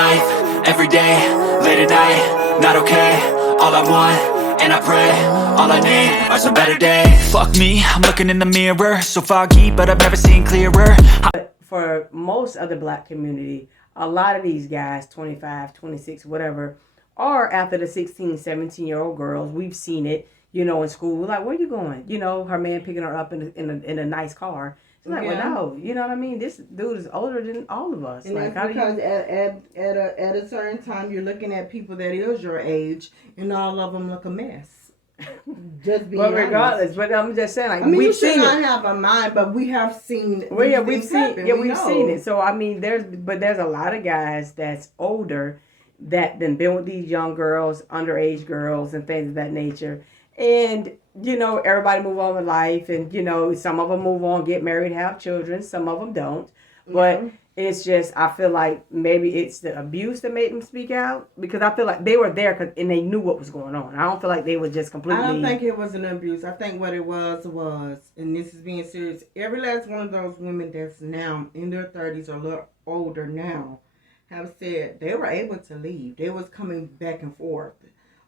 life, every day, late at night, not okay. All I want, and I pray, all I need are some better days. Fuck me, I'm looking in the mirror, so foggy, but I've never seen clearer. For most of the black community, a lot of these guys, 25, 26, whatever, are after the 16, 17-year-old girls. We've seen it, in school. Like, where you going? Her man picking her up in a nice car. It's like, well, no, you know what I mean? This dude is older than all of us. And like, that's because at a certain time, you're looking at people that is your age, and all of them look a mess. Just being regardless, honest. But I'm just saying, like, we've seen it. You should not have a mind, but we have seen. Well, yeah, we've seen it. So I mean, there's a lot of guys that's older that then been with these young girls, underage girls, and things of that nature. And everybody move on with life, and some of them move on, get married, have children. Some of them don't, but. It's just, I feel like maybe it's the abuse that made them speak out, because I feel like they were there and they knew what was going on. I don't feel like they were just completely... I don't think it was an abuse. I think what it was, and this is being serious, every last one of those women that's now in their 30s or a little older now have said they were able to leave. They was coming back and forth.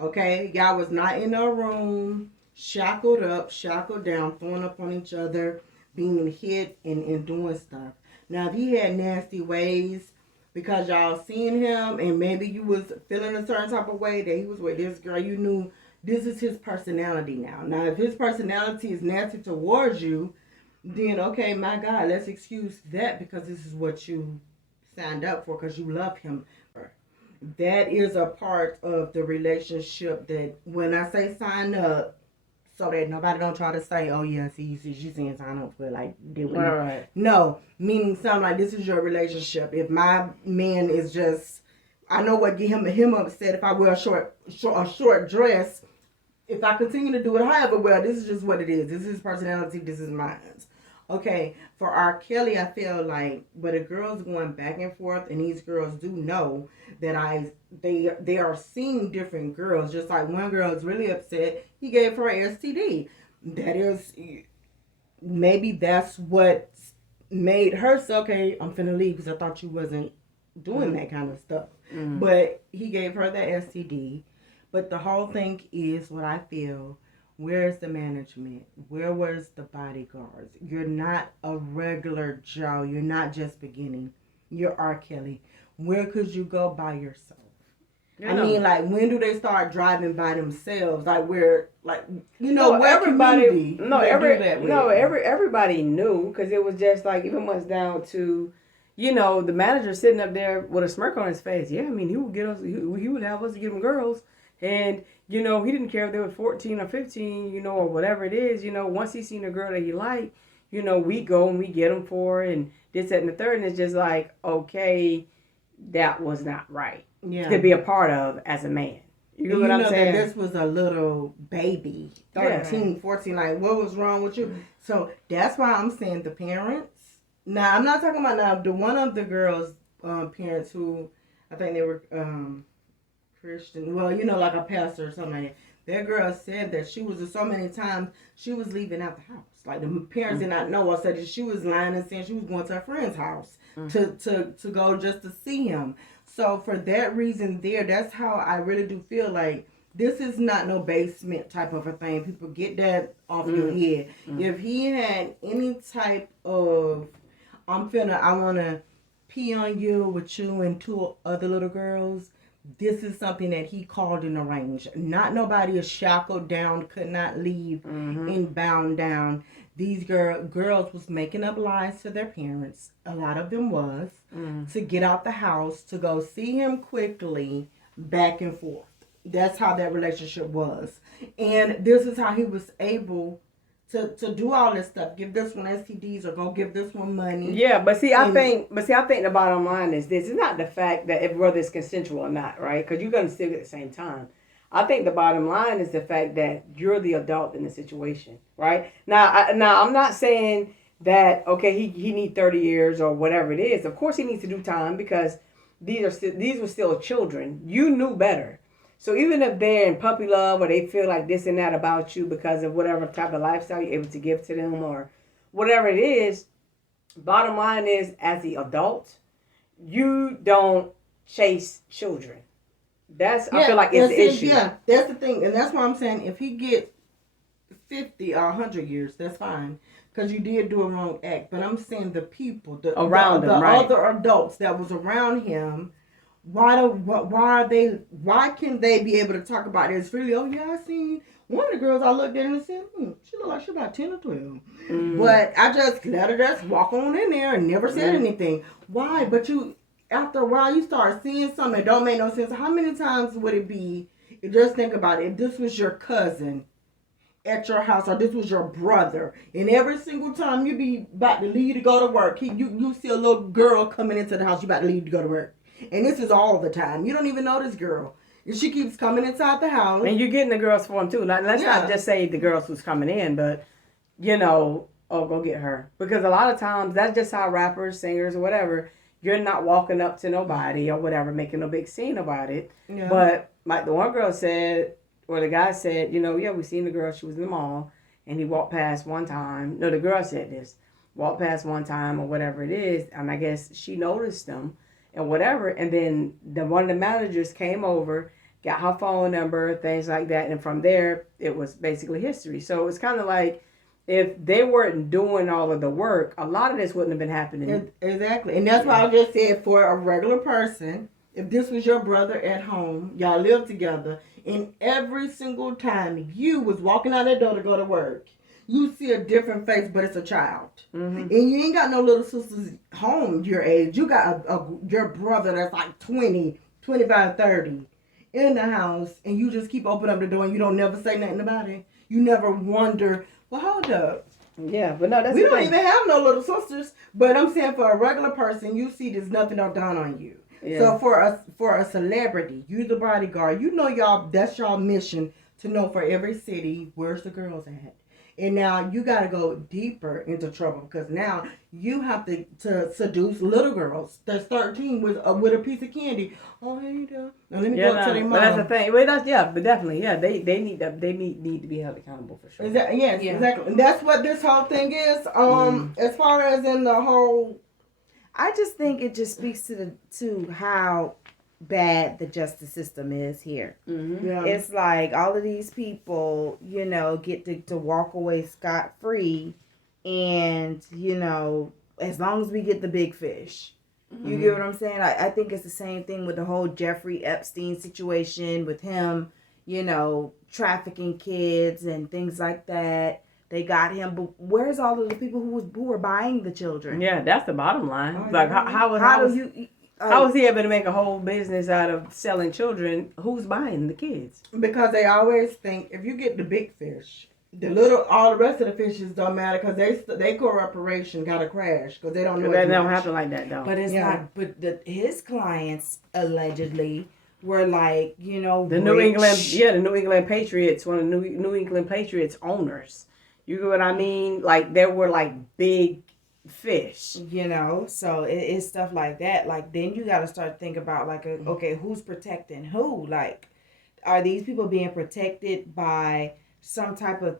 Okay? Y'all was not in a room, shackled up, shackled down, throwing up on each other, being hit and doing stuff. Now, if he had nasty ways because y'all seen him and maybe you was feeling a certain type of way that he was with this girl, you knew this is his personality now. Now, if his personality is nasty towards you, then, okay, my God, let's excuse that because this is what you signed up for because you love him. That is a part of the relationship that when I say sign up, so that nobody don't try to say, oh, yeah, see, you saying sign up for, like, deal with all right. No, meaning something like this is your relationship. If my man is just, I know what get him upset if I wear a short dress. If I continue to do it however well, this is just what it is. This is his personality. This is mine. Okay, for rkelly, I feel like, but the girls going back and forth, and these girls do know that they are seeing different girls. Just like one girl is really upset, he gave her an STD. That is, maybe that's what made her say, okay, I'm finna leave because I thought you wasn't doing that kind of stuff. Mm. But he gave her the STD. But the whole thing is what I feel. Where's the management? Where was the bodyguards? You're not a regular Joe. You're not just beginning. You're rkelly. Where could you go by yourself? I mean, like, when do they start driving by themselves? Like, where, like, everybody knew, because it was just like, even once down to, the manager sitting up there with a smirk on his face. Yeah, I mean, he would have us to get them girls. And, he didn't care if they were 14 or 15, or whatever it is. Once he seen a girl that he liked, we go and we get them for her and this, that, and the third. And it's just like, okay, that was not right. Yeah. To be a part of as a man. You know what I'm saying? That this was a little baby, 13, 14, like, what was wrong with you? So that's why I'm saying the parents. Now, I'm not talking about now, the one of the girls' parents who, I think they were... Christian, well, like a pastor or something like that. That girl said that she was so many times she was leaving out the house. Like the parents did not know. I said that she was lying and saying she was going to her friend's house to go just to see him. So for that reason that's how I really do feel like this is not no basement type of a thing. People get that off your head. If he had any type of I want to pee on you with you and two other little girls, this is something that he called and arranged. Not nobody is shackled down, could not leave and bound down. These girls was making up lies to their parents. A lot of them was to get out the house, to go see him quickly, back and forth. That's how that relationship was. And this is how he was able to do all this stuff. Give this one STDs or go give this one money. Yeah, but I think the bottom line is this. It's not the fact that whether it's consensual or not, right? Because you're going to still at the same time. I think the bottom line is the fact that you're the adult in the situation, right? Now I'm not saying that, okay, he needs 30 years or whatever it is. Of course he needs to do time because these were still children. You knew better. So even if they're in puppy love or they feel like this and that about you because of whatever type of lifestyle you're able to give to them or whatever it is, bottom line is, as the adult, you don't chase children. I feel like it's the issue. Yeah, that's the thing. And that's why I'm saying if he gets 50 or 100 years, that's fine. Because you did do a wrong act. But I'm saying the people, the other adults that was around him, why can they be able to talk about this freely? Oh, yeah, I seen one of the girls I looked at and said, she looked like she about 10 or 12. But I just let her just walk on in there and never said anything. Why? But after a while, you start seeing something that don't make no sense. How many times would it be, just think about it, if this was your cousin at your house or this was your brother, and every single time you be about to leave to go to work, you see a little girl coming into the house, you about to leave to go to work. And this is all the time. You don't even know this girl. And she keeps coming inside the house. And you're getting the girls for them too. Now, let's not just say the girls who's coming in, but, go get her. Because a lot of times, that's just how rappers, singers, or whatever, you're not walking up to nobody or whatever, making a big scene about it. Yeah. But like the one girl said, or the guy said, we seen the girl, she was in the mall, and he walked past one time. No, the girl said this. Walked past one time or whatever it is, and I guess she noticed them and whatever. And then one of the managers came over, got her phone number, things like that. And from there, it was basically history. So it's kind of like, if they weren't doing all of the work, a lot of this wouldn't have been happening. Exactly. And that's why I just said, for a regular person, if this was your brother at home, y'all live together, and every single time you was walking out that door to go to work, you see a different face, but it's a child. Mm-hmm. And you ain't got no little sisters home your age. You got your brother that's like 20, 25, 30 in the house, and you just keep opening up the door and you don't never say nothing about it. You never wonder, well, hold up. Yeah, but no, we don't even have no little sisters. But I'm saying, for a regular person, you see there's nothing done on you. Yeah. So for a celebrity, you the bodyguard, y'all, that's y'all mission to know for every city where's the girls at. And now you got to go deeper into trouble, because now you have to seduce little girls that's 13 with a piece of candy. Oh, hey, now let me go up to their mom. But that's the thing. But definitely, they need to be held accountable for sure. Exactly. And that's what this whole thing is. As far as in the whole, I just think it just speaks to how bad the justice system is here. Mm-hmm. Yeah. It's like all of these people, get to walk away scot-free, and, as long as we get the big fish. Mm-hmm. You get what I'm saying? I think it's the same thing with the whole Jeffrey Epstein situation with him, trafficking kids and things like that. They got him, but where's all of the people who were buying the children? Yeah, that's the bottom line. How was he able to make a whole business out of selling children? Who's buying the kids? Because they always think if you get the big fish, all the rest of the fishes don't matter, because they corporation got to crash because they don't know. That don't happen like that though. But it's not. But his clients allegedly were like, the New England Patriots, one of the New England Patriots owners. You get what I mean? Like, there were like big fish, so it's stuff like that. Like, then you got to start thinking about okay, who's protecting who? Like, are these people being protected by some type of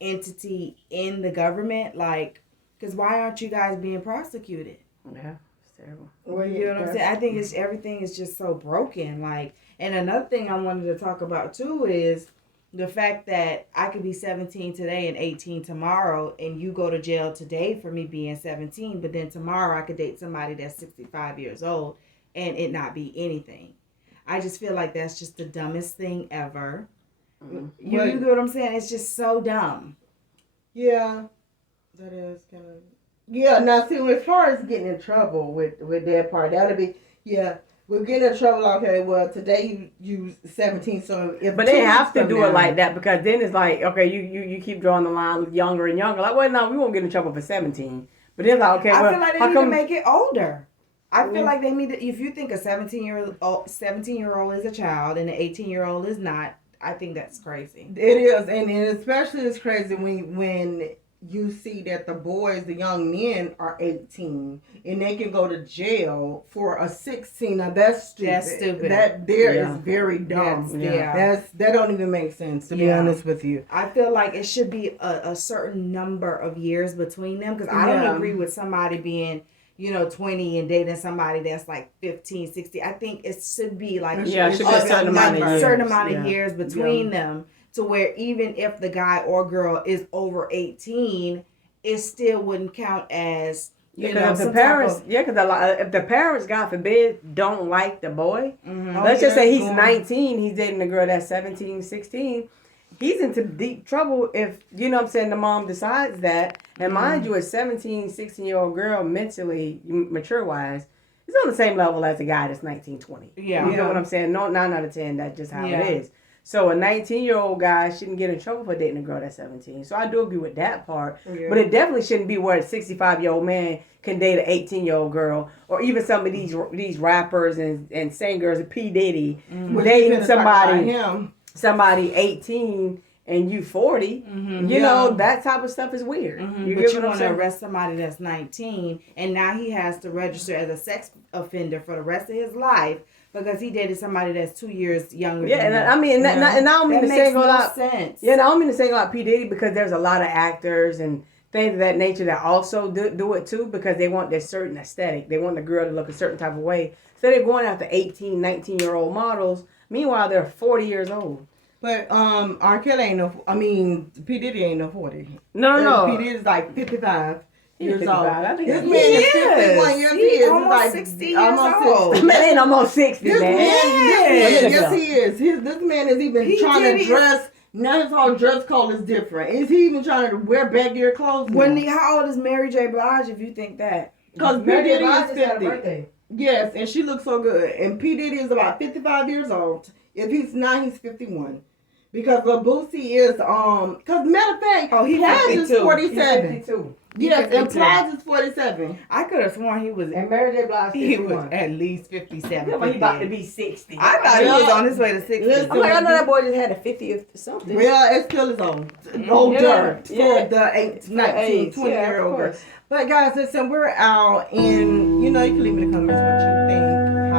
entity in the government? Like, because why aren't you guys being prosecuted? Yeah, it's terrible. Well, you know what I'm saying? I think everything is just so broken. Like, and another thing I wanted to talk about too is the fact that I could be 17 today and 18 tomorrow, and you go to jail today for me being 17, but then tomorrow I could date somebody that's 65 years old and it not be anything. I just feel like that's just the dumbest thing ever. Mm-hmm. You get what I'm saying? It's just so dumb. Yeah, that is kind of... Yeah, now see, as far as getting in trouble with that part, that would be... Yeah. We'll get in trouble. Okay, well, today you 17, so if... But they have to do it like that, because then it's like, okay, you keep drawing the line younger and younger. Like, well, no, we won't get in trouble for 17. But then like, okay, I feel like they need to make it older. I feel like they need to... If you think a 17-year-old is a child and an 18-year-old is not, I think that's crazy. It is, and especially it's crazy when you see that the young men are 18 and they can go to jail for a 16. Now that's stupid. That's stupid. That is very dumb. That don't even make sense, to be honest with you. I feel like it should be a certain number of years between them, because I don't agree with somebody being 20 and dating somebody that's like 15, 16. I think it should be like Yeah, it should be a certain amount of years. years between them, to where even if the guy or girl is over 18, it still wouldn't count as if the parents, if the parents, God forbid, don't like the boy, let's just say he's 19, he's dating a girl that's 17, 16, he's into deep trouble if, the mom decides that. And mind you, a 17, 16-year-old girl, mentally, mature-wise, is on the same level as a guy that's 19, 20. Yeah. You know what I'm saying? No, 9 out of 10, that's just how it is. So a 19-year-old guy shouldn't get in trouble for dating a girl that's 17. So I do agree with that part. Yeah. But it definitely shouldn't be where a 65-year-old man can date an 18-year-old girl, or even some of these rappers and singers, P. Diddy, dating somebody 18 and you 40. That type of stuff is weird. But you want to arrest somebody that's 19, and now he has to register as a sex offender for the rest of his life, because he dated somebody that's 2 years younger. Yeah, than him. I mean, and I don't mean to single out. Sense. Yeah, and I don't mean to single out P. Diddy, because there's a lot of actors and things of that nature that also do it too, because they want their certain aesthetic. They want the girl to look a certain type of way. So they're going after 18, 19-year-old models. Meanwhile, they're 40 years old. But rkelly ain't no. I mean, P. Diddy ain't no 40. No. P. Diddy's like 55. Years 55. old. I think This man is 51 years old. He's almost 60 years old. Man ain't almost 60, This man. yes, he is. This man is even trying to dress. Now his whole dress code is different. Is he even trying to wear baggier clothes? How old is Mary J. Blige, if you think that? Because P. Mary Diddy J. is Blige just had a 50. birthday. Yes, and she looks so good. And P. Diddy is about 55 years old. If he's not, he's 51. Because Boosie is, because matter of fact, Plaz is 47. He's 52. Yes, and Plaz is 47. I could have sworn he was. And Mary J. Blige He 51. was at least 57. Yeah, but he about to be 60. I thought he was on his way to 60. Listen, I'm like, I know that boy just had a 50th or something. Well, it still is old. Older for the 19, 20-year-old girl. But guys, listen, we're out, and you can leave in the comments what you think.